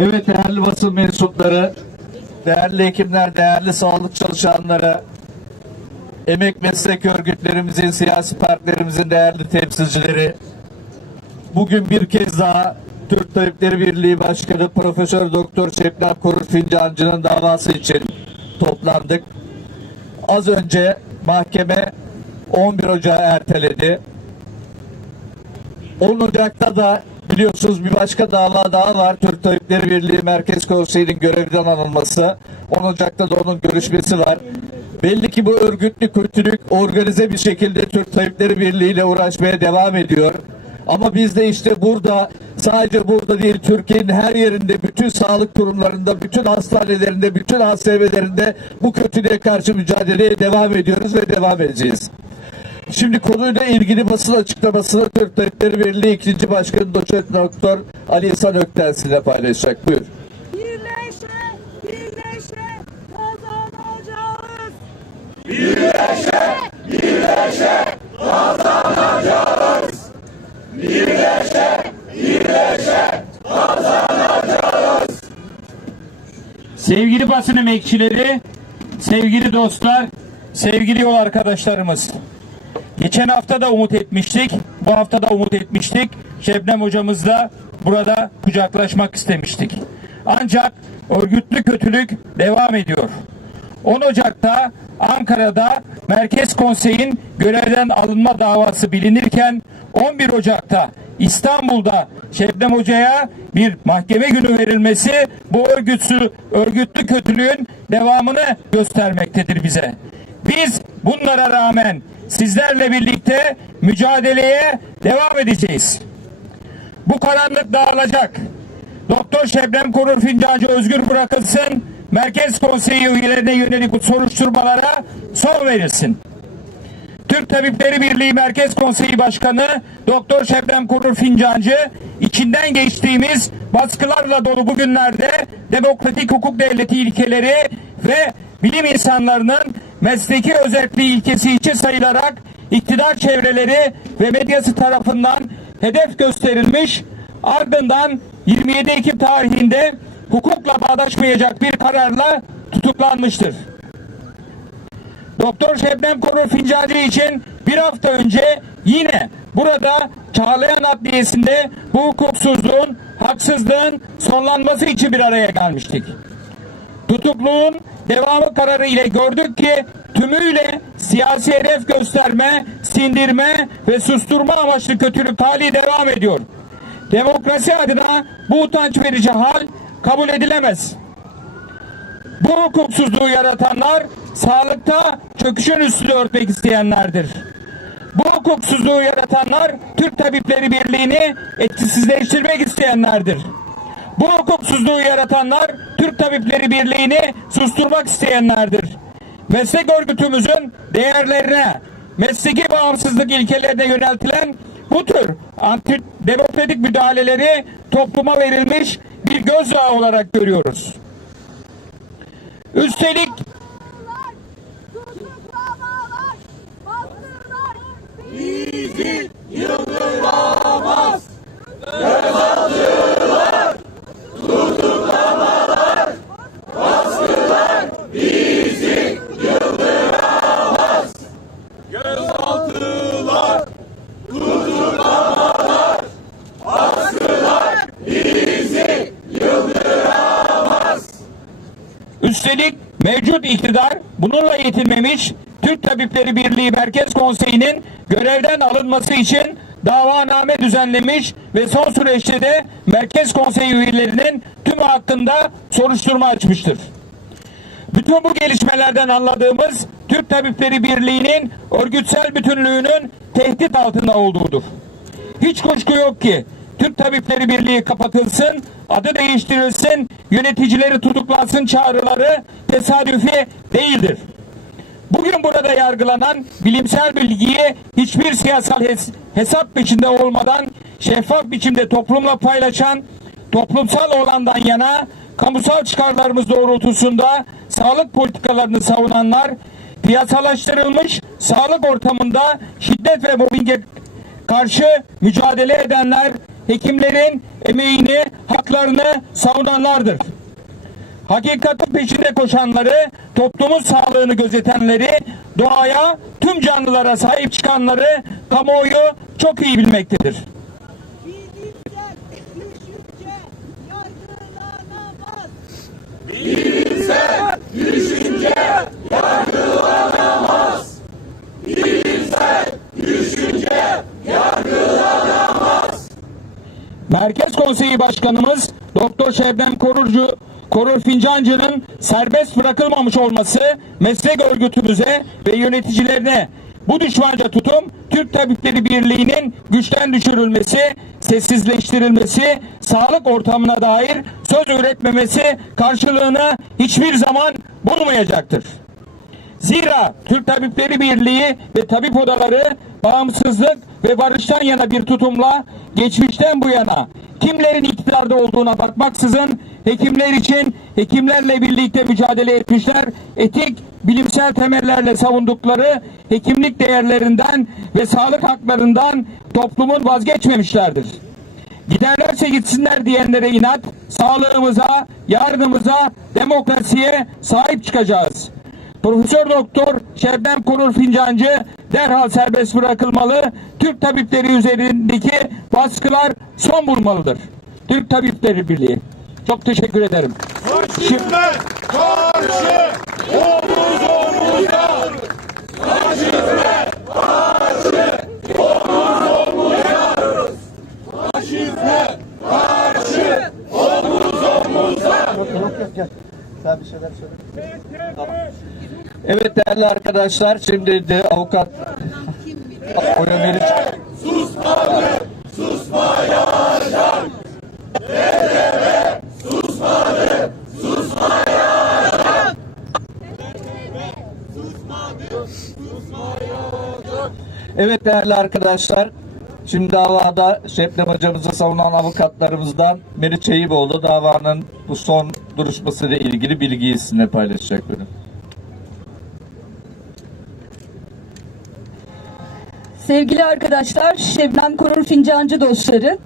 Evet değerli basın mensupları, değerli hekimler, değerli sağlık çalışanları, emek meslek örgütlerimizin, siyasi partilerimizin değerli temsilcileri, bugün bir kez daha Türk Tabipleri Birliği Başkanı Profesör Doktor Şebnem Korur Fincancı'nın davası için toplandık. Az önce mahkeme 11 Ocağı erteledi. 10 Ocak'ta da biliyorsunuz bir başka dava daha var. Türk Tabipleri Birliği Merkez Konseyi'nin görevden alınması. 10 Ocak'ta da onun görüşmesi var. Belli ki bu örgütlü kötülük organize bir şekilde Türk Tabipleri Birliği ile uğraşmaya devam ediyor. Ama biz de işte burada sadece burada değil Türkiye'nin her yerinde bütün sağlık kurumlarında, bütün hastanelerinde, bütün hastanelerinde bu kötülüğe karşı mücadeleye devam ediyoruz ve devam edeceğiz. Şimdi konuyla ilgili basın açıklamasını Türk Tabipleri Birliği 2. Başkanı Doçent Doktor Ali İhsan Ökten sizinle paylaşacak. Buyur. Birleşe, birleşe kazanacağız. Sevgili basın emekçileri, sevgili dostlar, sevgili yol arkadaşlarımız. Geçen hafta da umut etmiştik, bu hafta da umut etmiştik. Şebnem hocamızla burada kucaklaşmak istemiştik. Ancak örgütlü kötülük devam ediyor. 10 Ocak'ta Ankara'da Merkez Konsey'in görevden alınma davası bilinirken 11 Ocak'ta İstanbul'da Şebnem Hoca'ya bir mahkeme günü verilmesi bu örgütsü, örgütlü kötülüğün devamını göstermektedir bize. Biz bunlara rağmen sizlerle birlikte mücadeleye devam edeceğiz. Bu karanlık dağılacak. Doktor Şebnem Korur Fincancı özgür bırakılsın. Merkez Konseyi üyelerine yönelik soruşturmalara son verilsin. Türk Tabipleri Birliği Merkez Konseyi Başkanı Doktor Şebnem Korur Fincancı içinden geçtiğimiz baskılarla dolu bu günlerde demokratik hukuk devleti ilkeleri ve bilim insanlarının mesleki özelliği ilkesi içe sayılarak iktidar çevreleri ve medyası tarafından hedef gösterilmiş ardından 27 Ekim tarihinde hukukla bağdaşmayacak bir kararla tutuklanmıştır. Doktor Şebnem Korur Fincancı için bir hafta önce yine burada Çağlayan Adliyesi'nde bu hukuksuzluğun, haksızlığın sonlanması için bir araya gelmiştik. Tutukluğun devamı kararı ile gördük ki tümüyle siyasi hedef gösterme, sindirme ve susturma amaçlı kötülük hali devam ediyor. Demokrasi adına bu utanç verici hal kabul edilemez. Bu hukuksuzluğu yaratanlar sağlıkta çöküşün üstünü örtmek isteyenlerdir. Bu hukuksuzluğu yaratanlar Türk Tabipleri Birliği'ni etkisizleştirmek isteyenlerdir. Bu hukuksuzluğu yaratanlar Türk Tabipleri Birliği'ni susturmak isteyenlerdir. Meslek örgütümüzün değerlerine, mesleki bağımsızlık ilkelerine yöneltilen bu tür antidemokratik müdahaleleri topluma verilmiş bir gözdağı olarak görüyoruz. Üstelik Tutuklamalar, bastırlar. Bizi yıldıramaz. Gözaltılar, tutuklamalar, baskılar bizi yıldıramaz. Üstelik mevcut iktidar bununla yetinmemiş Türk Tabipleri Birliği Merkez Konseyi'nin görevden alınması için davaname düzenlemiş ve son süreçte de Merkez Konseyi üyelerinin tümü hakkında soruşturma açmıştır. Bütün bu gelişmelerden anladığımız Türk Tabipleri Birliği'nin örgütsel bütünlüğünün tehdit altında olduğudur. Hiç kuşku yok ki Türk Tabipleri Birliği kapatılsın, adı değiştirilsin, yöneticileri tutuklansın çağrıları tesadüfi değildir. Bugün burada yargılanan bilimsel bilgiyi hiçbir siyasal hes- hesap biçimde olmadan şeffaf biçimde toplumla paylaşan, toplumsal olandan yana kamusal çıkarlarımız doğrultusunda sağlık politikalarını savunanlar, piyasalaştırılmış sağlık ortamında şiddet ve mobbinge karşı mücadele edenler, hekimlerin emeğini, haklarını savunanlardır hakikatin peşinde koşanları, toplumun sağlığını gözetenleri, doğaya, tüm canlılara sahip çıkanları kamuoyu çok iyi bilmektedir. Bilimsel düşünce yargılanamaz. Merkez Konseyi Başkanımız Doktor Şebnem Korurcu Korur Fincancı'nın serbest bırakılmamış olması meslek örgütümüze ve yöneticilerine bu düşmanca tutum Türk Tabipleri Birliği'nin güçten düşürülmesi, sessizleştirilmesi, sağlık ortamına dair söz üretmemesi karşılığını hiçbir zaman bulmayacaktır. Zira Türk Tabipleri Birliği ve tabip odaları bağımsızlık ve barıştan yana bir tutumla geçmişten bu yana kimlerin iktidarda olduğuna bakmaksızın hekimler için hekimlerle birlikte mücadele etmişler. Etik, bilimsel temellerle savundukları hekimlik değerlerinden ve sağlık haklarından toplumun vazgeçmemişlerdir. Giderlerse gitsinler diyenlere inat, sağlığımıza, yardımımıza, demokrasiye sahip çıkacağız. Profesör Doktor Şebnem Korur Fincancı derhal serbest bırakılmalı. Türk tabipleri üzerindeki baskılar son bulmalıdır. Türk Tabipleri Birliği. Çok teşekkür ederim. Faşizme arkadaşlar şimdi de avukat Oya Meriç Evet değerli arkadaşlar Şimdi davada Şebnem hocamızı savunan avukatlarımızdan Meriç Eyüboğlu davanın bu son duruşması ile ilgili bilgiyi sizinle paylaşacak bölüm. Sevgili arkadaşlar, Şebnem Korur Fincancı dostları,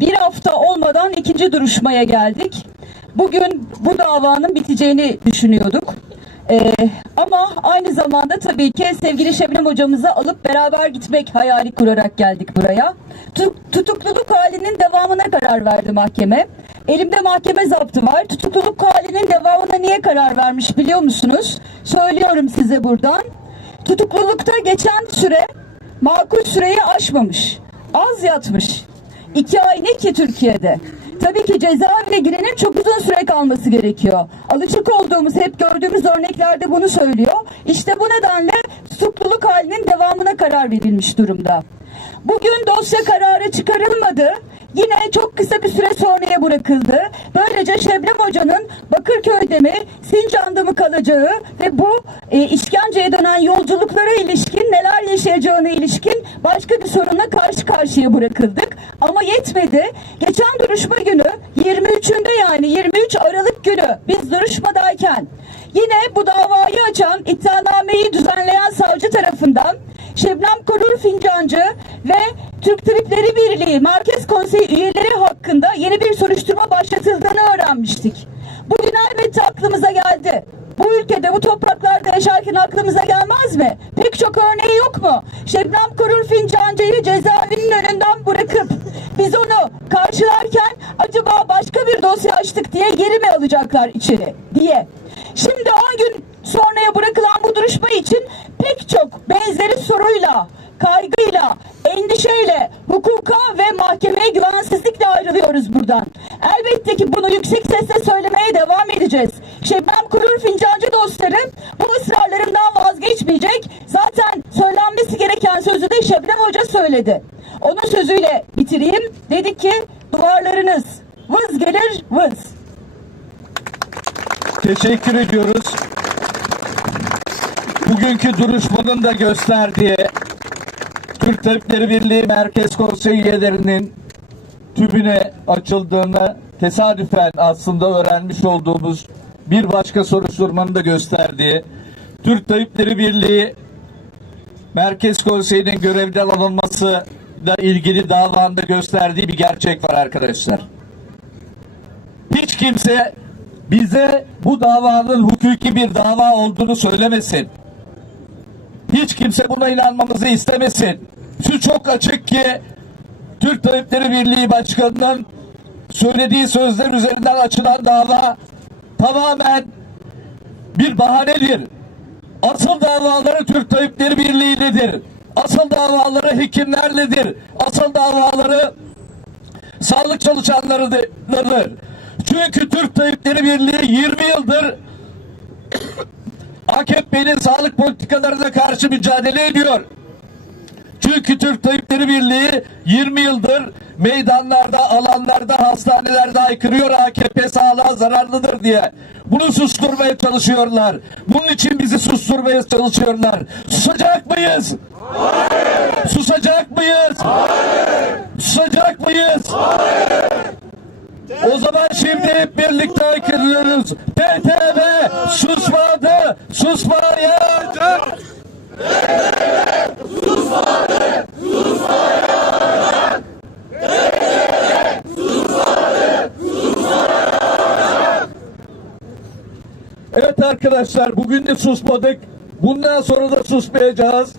bir hafta olmadan ikinci duruşmaya geldik. Bugün bu davanın biteceğini düşünüyorduk. Ee, ama aynı zamanda tabii ki sevgili Şebnem hocamızı alıp beraber gitmek hayali kurarak geldik buraya. Tu- tutukluluk halinin devamına karar verdi mahkeme. Elimde mahkeme zaptı var. Tutukluluk halinin devamına niye karar vermiş biliyor musunuz? Söylüyorum size buradan. Tutuklulukta geçen süre makul süreyi aşmamış. Az yatmış. İki ay ne ki Türkiye'de? Tabii ki cezaevine girenin çok uzun süre kalması gerekiyor. Alışık olduğumuz, hep gördüğümüz örneklerde bunu söylüyor. İşte bu nedenle tutukluluk halinin devamına karar verilmiş durumda. Bugün dosya kararı çıkarılmadı. Yine çok kısa bir süre sonraya bırakıldı. Böylece Şebnem Hoca'nın Bakırköy'de mi, Sincan'da mı kalacağı ve bu e, işkenceye dönen yolculuklara ilişkin neler yaşayacağına ilişkin başka bir sorunla karşı karşıya bırakıldık. Ama yetmedi. Geçen duruşma günü 23'ünde yani 23 Aralık günü biz duruşmadayken yine bu davayı açan iddianameyi düzenleyen savcı tarafından Şebnem Korur Fincancı ve Türk Tabipleri Birliği Merkez Konseyi üyeleri hakkında yeni bir soruşturma başlatıldığını öğrenmiştik. Bugün elbette aklımıza geldi. Bu ülkede, bu topraklarda yaşarken aklımıza gelmez mi? Pek çok örneği yok mu? Şebnem Korur Fincancı'yı cezaevinin önünden bırakıp biz onu karşılarken acaba başka bir dosya açtık diye geri mi alacaklar içeri diye. Şimdi 10 gün sonraya bırakılan bu duruşma için pek çok benzeri soruyla, kaygıyla, endişeyle, hukuka ve mahkemeye güvensizlikle ayrılıyoruz buradan. Elbette ki bunu yüksek sesle söylemeye devam edeceğiz. Şebnem Kurur Fincancı dostları bu ısrarlarından vazgeçmeyecek. Zaten söylenmesi gereken sözü de Şebnem Hoca söyledi. Onun sözüyle bitireyim. Dedi ki duvarlarınız vız gelir vız. Teşekkür ediyoruz. Bugünkü duruşmanın da gösterdiği Türk Tabipleri Birliği Merkez Konseyi üyelerinin tübüne açıldığını tesadüfen aslında öğrenmiş olduğumuz bir başka soruşturmanın da gösterdiği Türk Tabipleri Birliği Merkez Konseyi'nin görevden alınması ile ilgili davanda gösterdiği bir gerçek var arkadaşlar. Hiç kimse bize bu davanın hukuki bir dava olduğunu söylemesin. Hiç kimse buna inanmamızı istemesin. Şu çok açık ki Türk Tabipleri Birliği Başkanı'nın söylediği sözler üzerinden açılan dava tamamen bir bahanedir. Asıl davaları Türk Tabipleri Birliği'nedir. Asıl davaları hekimlerledir. Asıl davaları sağlık çalışanlarıdır. Çünkü Türk Tabipleri Birliği 20 yıldır AKP'nin sağlık politikalarına karşı mücadele ediyor. Çünkü Türk Tabipleri Birliği 20 yıldır meydanlarda, alanlarda, hastanelerde aykırıyor AKP sağlığa zararlıdır diye. Bunu susturmaya çalışıyorlar. Bunun için bizi susturmaya çalışıyorlar. Susacak mıyız? Hayır. Susacak mıyız? Hayır. Susacak mıyız? Hayır. O zaman şimdi hep birlikte haykırıyoruz. TTV susmadı, susmayacak. Evet arkadaşlar bugün de susmadık. Bundan sonra da susmayacağız.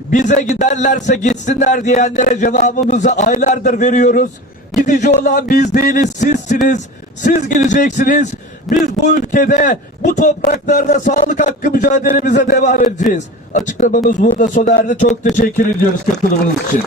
Bize giderlerse gitsinler diyenlere cevabımızı aylardır veriyoruz. Gidici olan biz değiliz, sizsiniz. Siz gideceksiniz. Biz bu ülkede, bu topraklarda sağlık hakkı mücadelemize devam edeceğiz. Açıklamamız burada sona erdi. Çok teşekkür ediyoruz katılımınız için.